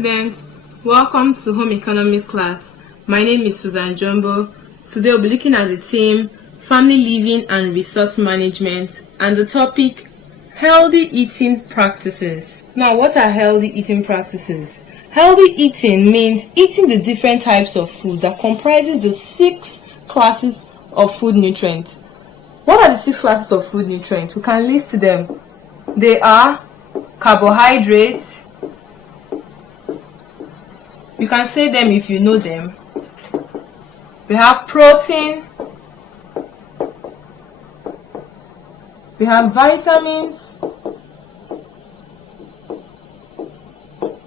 students, welcome to Home Economics class. My name is Susan Jumbo. Today we'll be looking at the theme Family Living and Resource Management and the topic Healthy Eating Practices. Now, what are healthy eating practices? Healthy eating means eating the different types of food that comprises the 6 classes of food nutrients. What are the 6 classes of food nutrients? We can list them. They are carbohydrates. You can say them if you know them. We have protein. We have vitamins.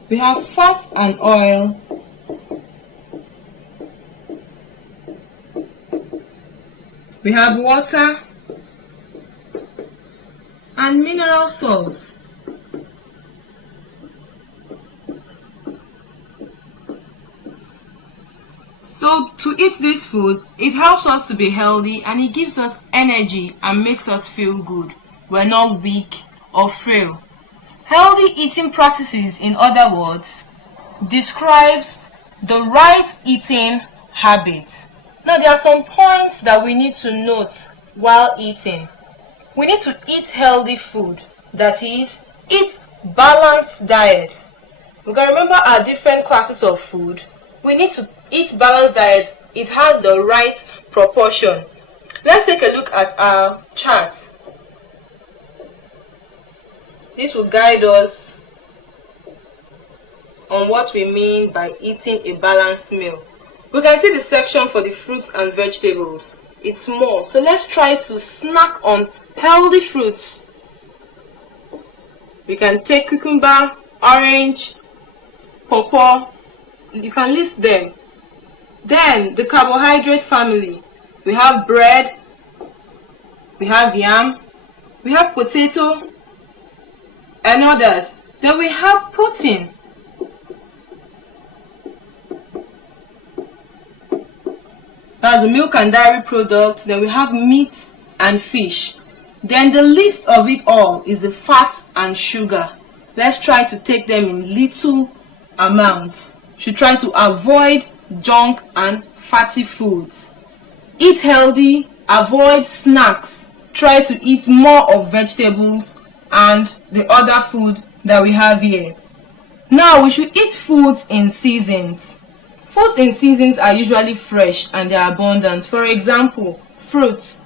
We have fat and oil. We have water and mineral salts. So to eat this food, it helps us to be healthy and it gives us energy and makes us feel good. We're not weak or frail. Healthy eating practices, in other words, describes the right eating habits. Now, there are some points that we need to note while eating. We need to eat healthy food, that is, eat balanced diet. We can remember our different classes of food. We need to eat balanced diet. It has the right proportion. Let's take a look at our chart. This will guide us on what we mean by eating a balanced meal. We can see the section for the fruits and vegetables. It's more. So let's try to snack on healthy fruits. We can take cucumber, orange, pawpaw. You can list them. Then the carbohydrate family. We have bread, we have yam, we have potato, and others. Then we have protein. That's the milk and dairy products. Then we have meat and fish. Then the least of it all is the fat and sugar. Let's try to take them in little amounts. Should try to avoid junk and fatty foods. Eat healthy, avoid snacks. Try to eat more of vegetables and the other food that we have here. Now we should eat foods in seasons. Foods in seasons are usually fresh and they are abundant. For example, fruits.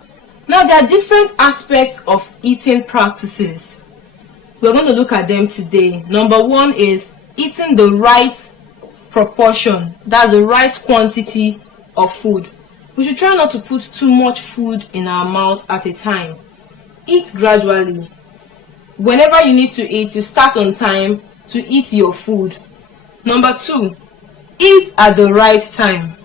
Now there are different aspects of eating practices. We're going to look at them today. Number 1 is eating the right proportion. That's the right quantity of food. We should try not to put too much food in our mouth at a time. Eat gradually. Whenever you need to eat, you start on time to eat your food. Number 2, eat at the right time.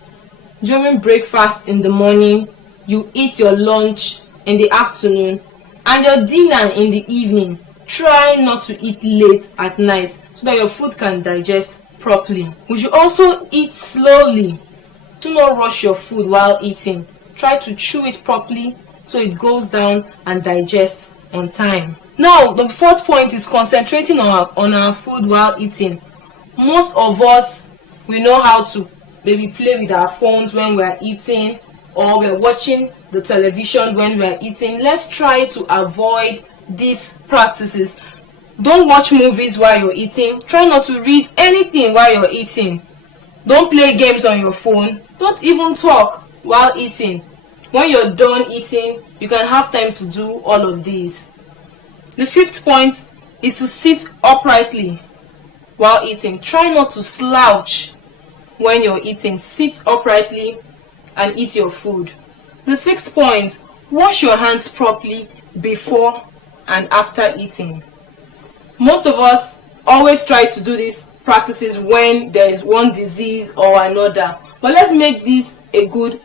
During breakfast in the morning, you eat your lunch in the afternoon, and your dinner in the evening. Try not to eat late at night so that your food can digest properly. We should also eat slowly. Do not rush your food while eating. Try to chew it properly so it goes down and digests on time. Now, the 4th point is concentrating on our food while eating. Most of us, we know how to maybe play with our phones when we are eating, or we're watching the television when we're eating. Let's try to avoid these practices. Don't watch movies while you're eating. Try not to read anything while you're eating. Don't play games on your phone. Don't even talk while eating. When you're done eating, you can have time to do all of these. The 5th point is to sit uprightly while eating. Try not to slouch when you're eating. Sit uprightly and eat your food. The 6th point, wash your hands properly before and after eating. Most of us always try to do these practices when there is one disease or another. But let's make this a good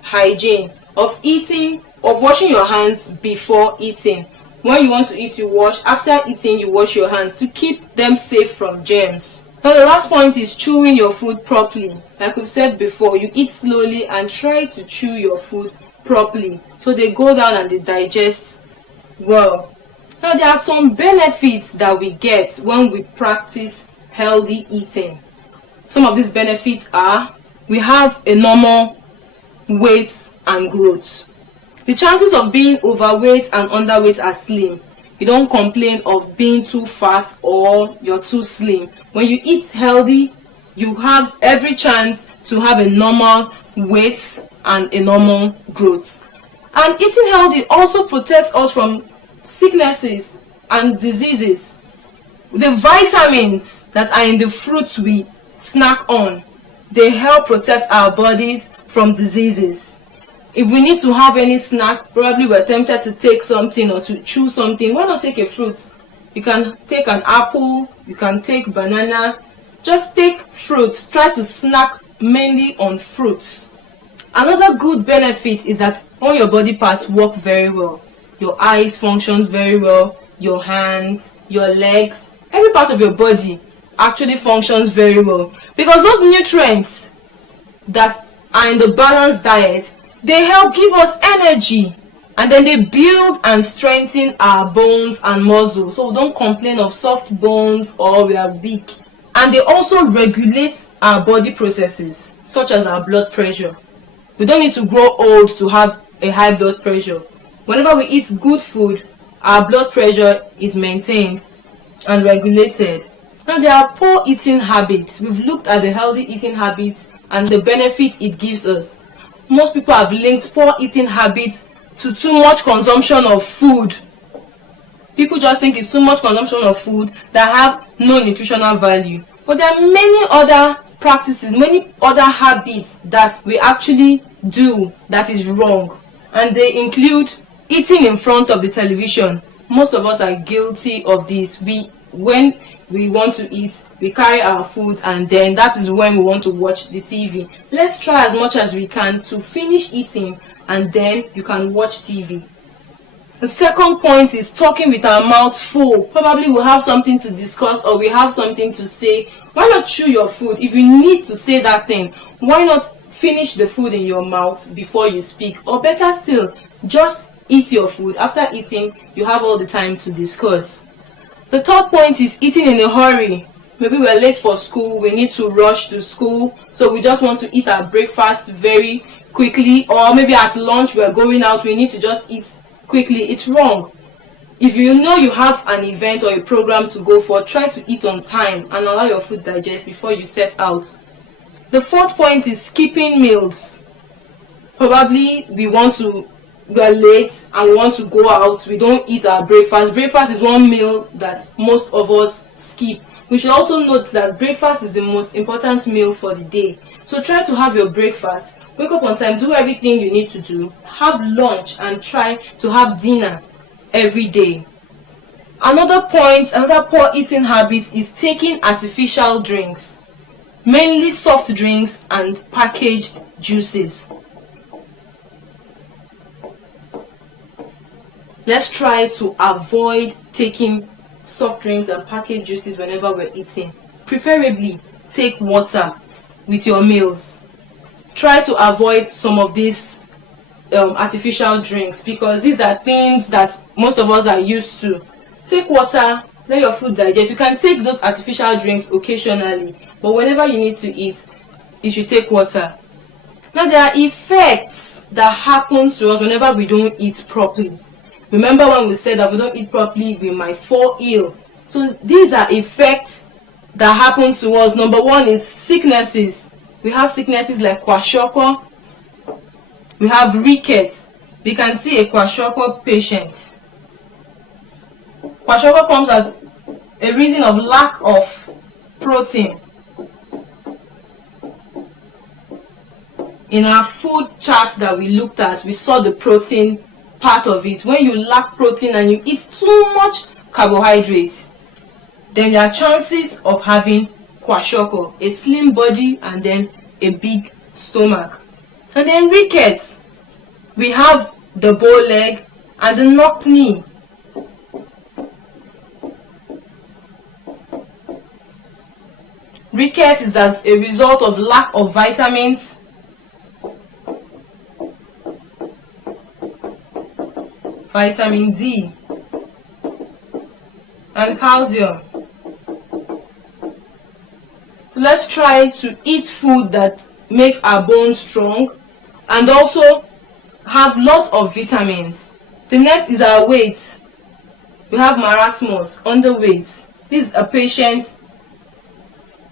hygiene of eating, of washing your hands before eating. When you want to eat, you wash. After eating, you wash your hands to keep them safe from germs. Now the last point is chewing your food properly. Like we've said before, you eat slowly and try to chew your food properly so they go down and they digest well. Now there are some benefits that we get when we practice healthy eating. Some of these benefits are: we have a normal weight and growth. The chances of being overweight and underweight are slim. You don't complain of being too fat or you're too slim. When you eat healthy, you have every chance to have a normal weight and a normal growth. And eating healthy also protects us from sicknesses and diseases. The vitamins that are in the fruits we snack on, they help protect our bodies from diseases. If we need to have any snack, probably we're tempted to take something or to chew something, why not take a fruit? You can take an apple, you can take banana, just take fruits. Try to snack mainly on fruits. Another good benefit is that all your body parts work very well. Your eyes function very well, your hands, your legs, every part of your body actually functions very well, because those nutrients that are in the balanced diet, they help give us energy, and then they build and strengthen our bones and muscles, so we don't complain of soft bones or we are weak. And they also regulate our body processes, such as our blood pressure. We don't need to grow old to have a high blood pressure. Whenever we eat good food, our blood pressure is maintained and regulated. Now, there are poor eating habits. We've looked at the healthy eating habits and the benefit it gives us. Most people have linked poor eating habits to too much consumption of food. People just think it's too much consumption of food that have no nutritional value. But there are many other practices, many other habits that we actually do that is wrong. And they include eating in front of the television. Most of us are guilty of this. When we want to eat, we carry our food, and then that is when we want to watch the TV. Let's try as much as we can to finish eating, and then you can watch TV. The second point is talking with our mouths full. Probably we'll have something to discuss or we have something to say. Why not chew your food? If you need to say that thing, why not finish the food in your mouth before you speak? Or better still, just eat your food. After eating, you have all the time to discuss. The third point is eating in a hurry. Maybe we're late for school, we need to rush to school, so we just want to eat our breakfast very quickly, or maybe at lunch we're going out, we need to just eat quickly. It's wrong. If you know you have an event or a program to go for, try to eat on time and allow your food digest before you set out. The fourth point is skipping meals. Probably we're late and we want to go out, we don't eat our breakfast. Breakfast is one meal that most of us skip. We should also note that breakfast is the most important meal for the day. So try to have your breakfast, wake up on time, do everything you need to do, have lunch, and try to have dinner every day. Another poor eating habit is taking artificial drinks, mainly soft drinks and packaged juices. Let's try to avoid taking soft drinks and packaged juices whenever we're eating. Preferably, take water with your meals. Try to avoid some of these artificial drinks, because these are things that most of us are used to. Take water, let your food digest. You can take those artificial drinks occasionally, but whenever you need to eat, you should take water. Now, there are effects that happen to us whenever we don't eat properly. Remember when we said that if we don't eat properly, we might fall ill. So these are effects that happen to us. Number one is sicknesses. We have sicknesses like kwashiorkor. We have rickets. We can see a kwashiorkor patient. Kwashiorkor comes as a reason of lack of protein. In our food chart that we looked at, we saw the protein part of it. When you lack protein and you eat too much carbohydrate, then there are chances of having kwashiorkor, a slim body and then a big stomach. And then rickets, we have the bow leg and the knock knee. Rickets is as a result of lack of vitamins, vitamin D, and calcium. let's try to eat food that makes our bones strong and also have lots of vitamins. The next is our weight. We have marasmus, underweight. This is a patient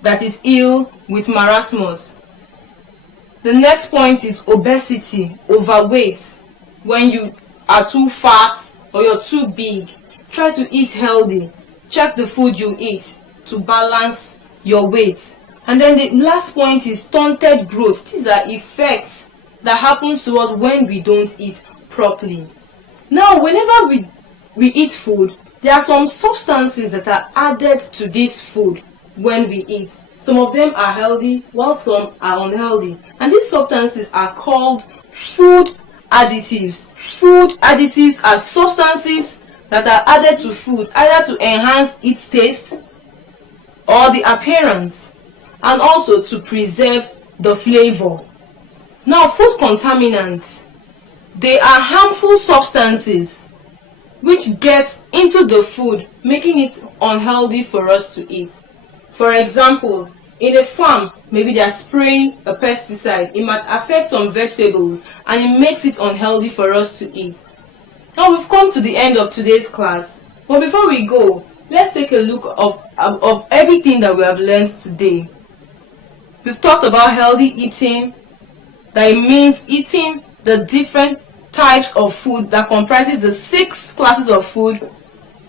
that is ill with marasmus. The next point is obesity, overweight. When you are too fat or you're too big, try to eat healthy. Check the food you eat to balance your weight. And then the last point is stunted growth. These are effects that happens to us when we don't eat properly. Now, whenever we eat food, there are some substances that are added to this food when we eat. Some of them are healthy, while some are unhealthy. And these substances are called food additives. Food additives are substances that are added to food either to enhance its taste or the appearance, and also to preserve the flavor. Now, food contaminants, they are harmful substances which get into the food, making it unhealthy for us to eat. For example, in a farm, maybe they are spraying a pesticide. It might affect some vegetables and it makes it unhealthy for us to eat. Now, we've come to the end of today's class, but before we go, let's take a look of everything that we have learned today. We've talked about healthy eating, that it means eating the different types of food that comprises the 6 classes of food.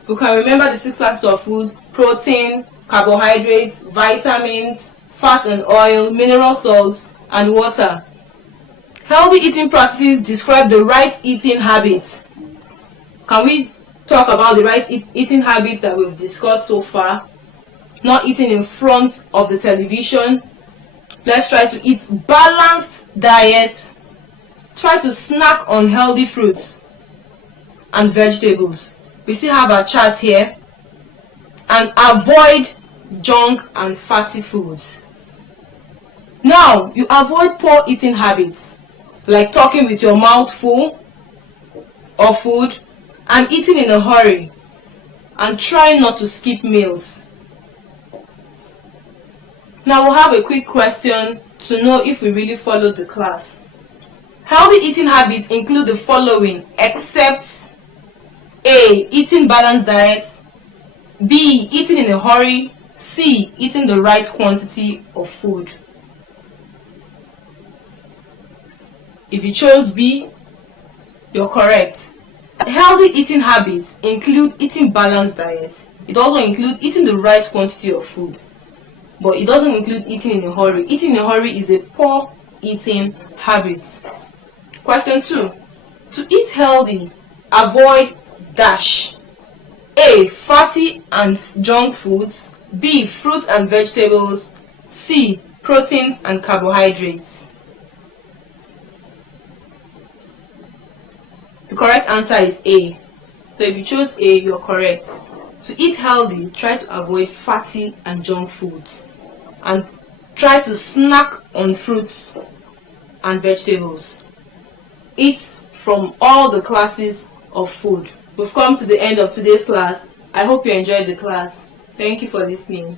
You can remember the 6 classes of food: protein, carbohydrates, vitamins, fat and oil, mineral salts, and water. Healthy eating practices describe the right eating habits. Can we talk about the right eating habits that we've discussed so far? Not eating in front of the television. Let's try to eat balanced diet. Try to snack on healthy fruits and vegetables. We still have our chart here. And avoid junk and fatty foods. Now, you avoid poor eating habits like talking with your mouth full of food and eating in a hurry, and try not to skip meals. Now we'll have a quick question to know if we really followed the class. Healthy eating habits include the following, except A. Eating balanced diet, B. Eating in a hurry, C. Eating the right quantity of food. If you chose B, you're correct. Healthy eating habits include eating balanced diet. It also includes eating the right quantity of food. But it doesn't include eating in a hurry. Eating in a hurry is a poor eating habit. Question 2. To eat healthy, avoid dash. A. Fatty and junk foods. B. Fruits and vegetables. C. Proteins and carbohydrates. The correct answer is A. So if you chose A, you're correct. To eat healthy, try to avoid fatty and junk foods. And try to snack on fruits and vegetables. Eat from all the classes of food. We've come to the end of today's class. I hope you enjoyed the class. Thank you for listening.